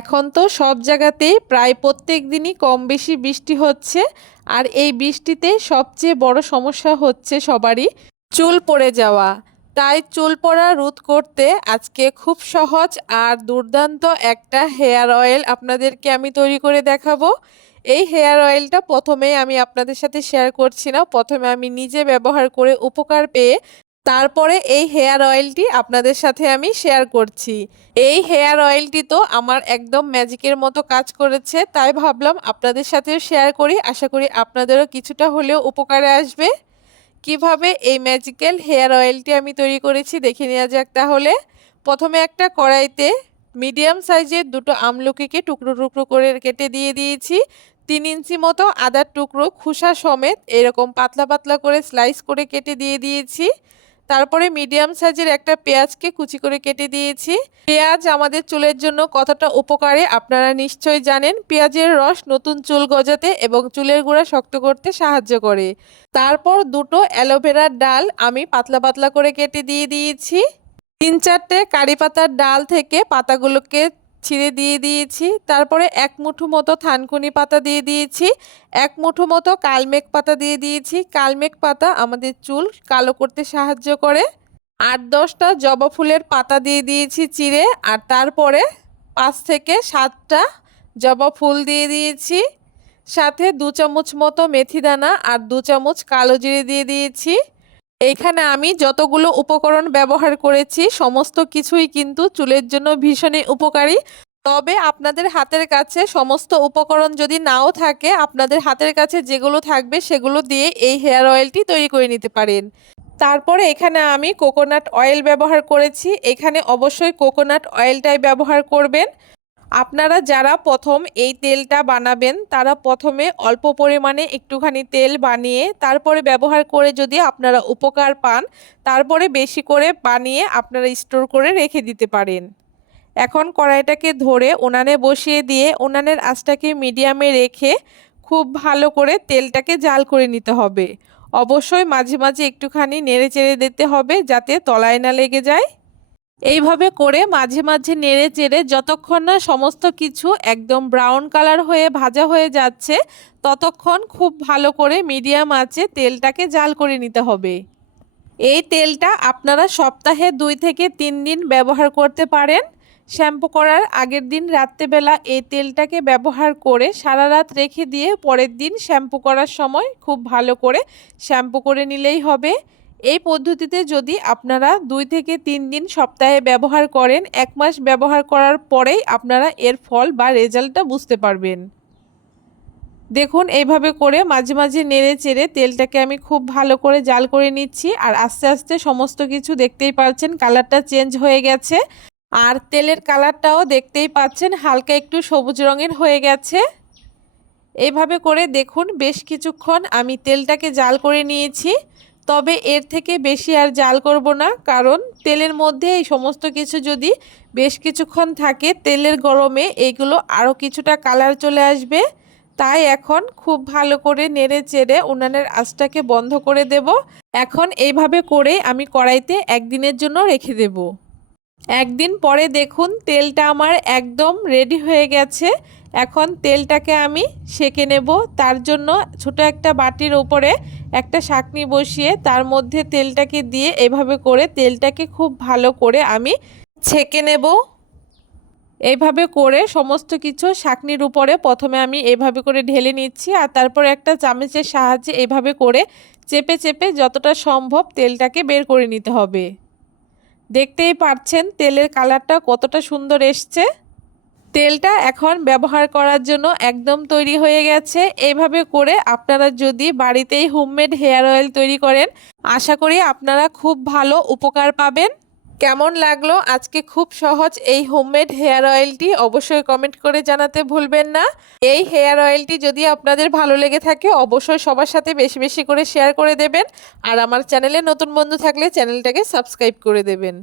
এখন তো সব জায়গাতেই প্রায় প্রত্যেক দিনই কম বেশি বৃষ্টি হচ্ছে, আর এই বৃষ্টিতে সবচেয়ে বড় সমস্যা হচ্ছে সবারই চুল পড়ে যাওয়া। তাই চুল পড়া রোধ করতে আজকে খুব সহজ আর দুর্দান্ত একটা হেয়ার অয়েল আপনাদেরকে আমি তৈরি করে দেখাবো। এই হেয়ার অয়েলটা প্রথমে আমি আপনাদের সাথে শেয়ার করছি না, প্রথমে আমি নিজে ব্যবহার করে উপকার পেয়ে তারপরে এই হেয়ার অয়েলটি আপনাদের সাথে আমি শেয়ার করছি। এই হেয়ার অয়েলটি তো আমার একদম ম্যাজিকের মতো কাজ করেছে, তাই ভাবলাম আপনাদের সাথেও শেয়ার করি। আশা করি আপনাদেরও কিছুটা হলেও উপকারে আসবে। কীভাবে এই ম্যাজিক্যাল হেয়ার অয়েলটি আমি তৈরি করেছি দেখে নেওয়া যাক তাহলে। প্রথমে একটা কড়াইতে মিডিয়াম সাইজের দুটো আমলকিকে টুকরো টুকরো করে কেটে দিয়ে দিয়েছি। তিন ইঞ্চি মতো আদার টুকরো, খুসা সমেত এরকম পাতলা পাতলা করে স্লাইস করে কেটে দিয়ে দিয়েছি। তারপরে মিডিয়াম সাইজের একটা পেঁয়াজকে কুচি করে কেটে দিয়েছি। পেঁয়াজ আমাদের চুলের জন্য কতটা উপকারে আপনারা নিশ্চয়ই জানেন, পেঁয়াজের রস নতুন চুল গজাতে এবং চুলের গোড়া শক্ত করতে সাহায্য করে। তারপর দুটো অ্যালোভেরার ডাল আমি পাতলা পাতলা করে কেটে দিয়ে দিয়েছি। তিন চারটে কারি পাতার ডাল থেকে পাতাগুলোকে ছিঁড়ে দিয়ে দিয়েছি, তারপরে এক মুঠো মতো থানকুনি পাতা দিয়ে দিয়েছি, এক মুঠো মতো কালমেঘ পাতা দিয়ে দিয়েছি। কালমেঘ পাতা আমাদের চুল কালো করতে সাহায্য করে। আট দশটা জবা ফুলের পাতা দিয়ে দিয়েছি চিড়ে, আর তারপরে পাঁচ থেকে সাতটা জবা ফুল দিয়ে দিয়েছি। সাথে দু চামচ মতো মেথি দানা আর দু চামচ কালো জিরে দিয়ে দিয়েছি। এইখানে আমি যতগুলো উপকরণ ব্যবহার করেছি, সমস্ত কিছুই কিন্তু চুলের জন্য ভীষণই উপকারী। তবে আপনাদের হাতের কাছে সমস্ত উপকরণ যদি নাও থাকে, আপনাদের হাতের কাছে যেগুলো থাকবে সেগুলো দিয়ে এই হেয়ার অয়েলটি তৈরি করে নিতে পারেন। তারপরে এখানে আমি কোকোনাট অয়েল ব্যবহার করেছি। এখানে অবশ্যই কোকোনাট অয়েলটাই ব্যবহার করবেন। আপনারা যারা প্রথম এই তেলটা বানাবেন, তারা প্রথমে অল্প পরিমাণে একটুখানি তেল বানিয়ে, তারপরে ব্যবহার করে যদি আপনারা উপকার পান, তারপরে বেশি করে বানিয়ে আপনারা স্টোর করে রেখে দিতে পারেন। এখন কড়াইটাকে ধরে উনানে বসিয়ে দিয়ে, উনানের আঁচটাকে মিডিয়ামে রেখে খুব ভালো করে তেলটাকে জাল করে নিতে হবে। অবশ্যই মাঝে মাঝে একটুখানি নেড়ে চেড়ে দিতে হবে, যাতে তলায় না লেগে যায়। এইভাবে করে মাঝে মাঝে নেড়ে চেড়ে যতক্ষণ না সমস্ত কিছু একদম ব্রাউন কালার হয়ে ভাজা হয়ে যাচ্ছে, ততক্ষণ খুব ভালো করে মিডিয়াম আঁচে তেলটাকে জাল করে নিতে হবে। এই তেলটা আপনারা সপ্তাহে দুই থেকে তিন দিন ব্যবহার করতে পারেন। শ্যাম্পু করার আগের দিন রাত্রেবেলা এই তেলটাকে ব্যবহার করে সারা রাত রেখে দিয়ে পরের দিন শ্যাম্পু করার সময় খুব ভালো করে শ্যাম্পু করে নিলেই হবে। এই পদ্ধতিতে যদি আপনারা দুই থেকে তিন দিন সপ্তাহে ব্যবহার করেন, এক মাস ব্যবহার করার পরেই আপনারা এর ফল বা রেজাল্টটা বুঝতে পারবেন। দেখুন, এইভাবে করে মাঝে মাঝে নেড়ে চেড়ে তেলটাকে আমি খুব ভালো করে জাল করে নিচ্ছি আর আস্তে আস্তে সমস্ত কিছু দেখতেই পাচ্ছেন, কালারটা চেঞ্জ হয়ে গেছে। আর তেলের কালারটাও দেখতেই পাচ্ছেন, হালকা একটু সবুজ রঙের হয়ে গেছে। এইভাবে করে দেখুন, বেশ কিছুক্ষণ আমি তেলটাকে জাল করে নিয়েছি। তবে এর থেকে বেশি আর জাল করব না, কারণ তেলের মধ্যে এই সমস্ত কিছু যদি বেশ কিছুক্ষণ থাকে, তেলের গরমে এগুলো আরও কিছুটা কালার চলে আসবে। তাই এখন খুব ভালো করে নেড়ে চেড়ে উনানের আঁচটাকে বন্ধ করে দেব। এখন এইভাবে করে আমি কড়াইতে একদিনের জন্য রেখে দেব। একদিন পরে দেখুন, তেলটা আমার একদম রেডি হয়ে গেছে। এখন তেলটাকে আমি সেকে নেব। তার জন্য ছোট একটা বাটির ওপরে একটা শাকনি বসিয়ে তার মধ্যে তেলটাকে দিয়ে এভাবে করে তেলটাকে খুব ভালো করে আমি ছেঁকে নেব। এইভাবে করে সমস্ত কিছু শাকনির উপরে প্রথমে আমি এভাবে করে ঢেলে নিচ্ছি আর তারপরে একটা চামচের সাহায্যে এভাবে করে চেপে চেপে যতটা সম্ভব তেলটাকে বের করে নিতে হবে। দেখতেই পাচ্ছেন তেলের কালারটা কতটা সুন্দর এসছে। তেলটা এখন ব্যবহার করার জন্য একদম তৈরি হয়ে গেছে। এইভাবে করে আপনারা যদি বাড়িতেই হোমমেড হেয়ার অয়েল তৈরি করেন, আশা করি আপনারা খুব ভালো উপকার পাবেন। কেমন লাগল? আজকে খুব সহজ। এই হোমমেড হেয়ার অয়েলটি অবশ্যই কমেন্ট করে জানাতে ভুলবেন না। এই হেয়ার অয়েলটি যদি আপনাদের ভালো লেগে থাকে, অবশ্যই সবার সাথে বেশি বেশি করে শেয়ার করে দেবেন। আর আমার চ্যানেলে নতুন বন্ধু থাকলে চ্যানেলটাকে সাবস্ক্রাইব করে দেবেন।